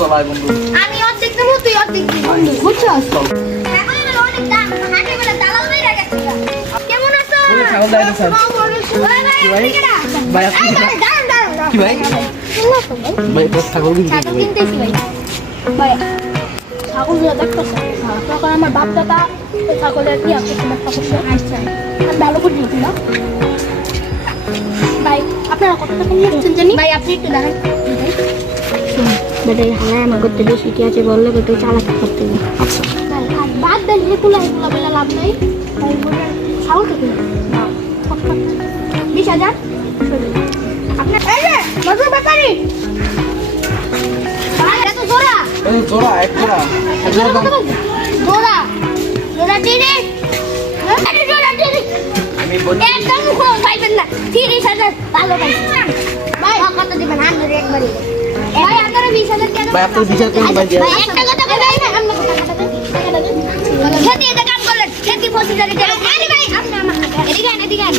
চলাই বন্ধু। আমি অর্ধেক দেবো, তুই অর্ধেক দিবি বন্ধু, বুঝছস? ছাগলের অনেক দাম, হাটে গেলে দালাল মেরে গেছে। কেমন আছো? ছাগল দেয় না স্যার। ভাই ভাই আপনি দাঁড়ান। কি ভাই? ভাই একটা ছাগল কিনতে ছাগল কিনতেছি ভাই। ভাই ছাগলগুলো দেখতেছ? তখন আমার বাপ দাদা ছাগলের কি আছে তোমার করছে আচ্ছা আমি ভালো করে দিই না ভাই। আপনারা কত টাকা নিয়েছেন জানি ভাই? আপনি একটু দাঁড়ান। বেটাই হ্যাঁ আমার করতে বেশি কি আছে বললে বেটাই চালাকি করতে হবে। আচ্ছা ভাই আর বাদ দেন এগুলো বেলা লাভ নেই। ভাই বলে ছাগল থেকে না 20,000 আপনার এই যে মজুর ব্যাপারী ভাই এটা তো জোড়া। এই জোড়া এক জোড়া জোড়া দিদি আমি বলি একদম কম পাইবেন না। 30,000 ভালো পাইছেন ভাই। কত দিবেন? 100 একবারই ভাই। আপনারা 20,000 কেন? ভাই আপনার বিচার করুন ভাই। ভাই একটা কথা কই ভাই, আমরা খেতে এটা কাম করলেন, খেতে 25,000 টাকা। আরে ভাই আপনি আমার এদিকে আন।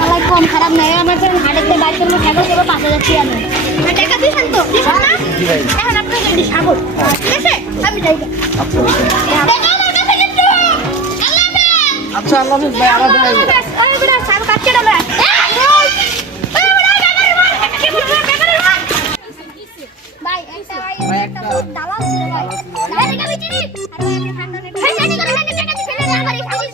হালাই কম খারাপ নাই। আমার ফের হাড়েতে বাইর করব, ছাগল দেব 5,000 টাকা নেন। টাকা দিছেন তো? দিছেন না? জি ভাই। এখন আপনার জন্য ছাগল ঠিক আছে? আমি যাই। আচ্ছা টাকা আমার কাছে কিন্তু আল্লাহ হাফেজ। আচ্ছা আল্লাহ হাফেজ ভাই। আবার দেখা হবে। ওই বিনা সার কাটছে না ভাই। ভাই একটা দালাল ছিল ভাই। দালাল কে বিচিনি? আর ভাই আমি ঠান্ডা নেই। ভাই জানি করে টাকা দিতে না আমার এই ছাগল